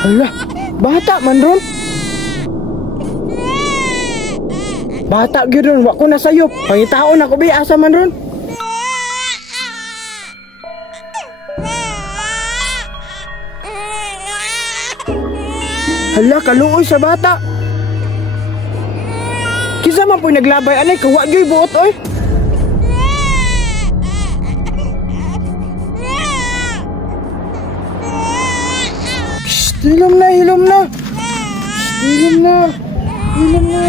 Hala, bata man ron. Bata gyud ron, wa ko nasayop. Pangitaon ako bi asa man ron. Hala, kaluoy sa bata. Kisa man po'y naglabay anay, kawa gyoy buot oy. Shhh, hilom na, hilom na. Shhh, hilom na. Hilom na.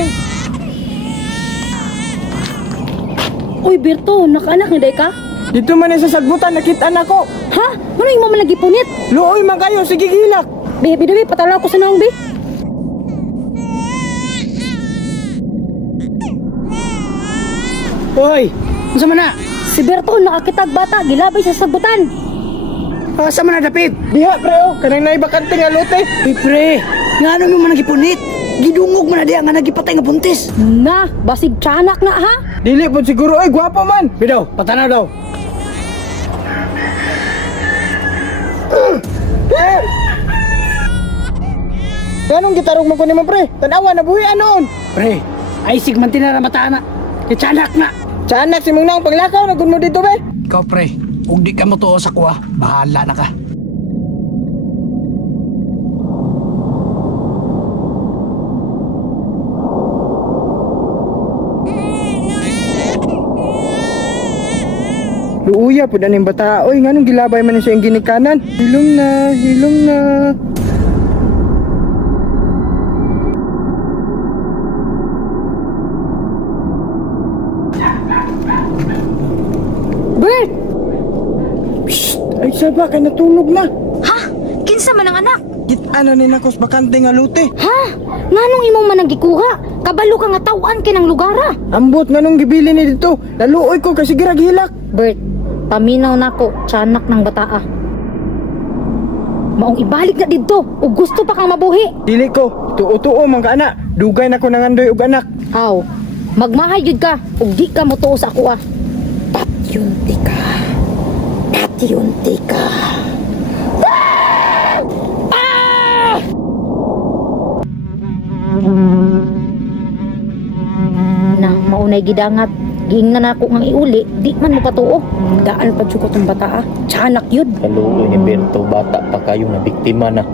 Uy, Berto, nakaanak ni day ka? Dito man sa sagbutan, nakita na ko. Ha? Ano yung mo man lagi punit? Luoy man kayo, sige gilak. Baby, patalaw ko sa naong, be. Hoy, unsa man na? Si Berto, nakakitag bata, gilabay sa sabutan. Asa man na dapit? Diha pre oh, kanang naibakante nga lote. Uy pre, ngano mo man nagipunit? Gidungog man na diha nga nagipatay nga buntis. Na, basig tiyanak na ha? Dili po siguro ay gwapo man. Bidaw, patanaw daw. Ganong gitarong man ko ni man pre? Tanawa na buhi anon. Pre, ay sigman tinaramatana. Kitsanak na. Tiyanak si mong naong paglakaw na mo dito be. Ikaw pre, kung di ka mo tuo sa kuha, bahala na ka. Luuya po daning bata. Oy, nganong gilabay man siya ang ginikanan. Hilom na, hilom na. Bert! Psst! Ay saba kay natulog na. Ha? Kinsa man ang anak? Git-ana ni nakos bakante nga lote. Ha? Nganong imong man nagikuha? Kabalo ka nga tawaan kinang lugara. Ambot nganong gibili ni dito. Naluoy ko kasi girag-hilak. Bert, paminaw nako, tiyanak ng bataa. Maong ibalik na dito, o gusto pa kang mabuhi. Dili ko, tuo-tuo man ka ana. Dugay na ko nangandoy og anak. Aw, magmahay jud ka, ug di ka motuo sa ako ah. Patyunti ka. Patyunti ka. Na, maunay gidangat. Giingnan ako nga iuli, di man mo patuo. Daan pa jud ko tong bataa. Tiyanak yun. Kaluoy ni Berto, bata pa kayo na biktima na.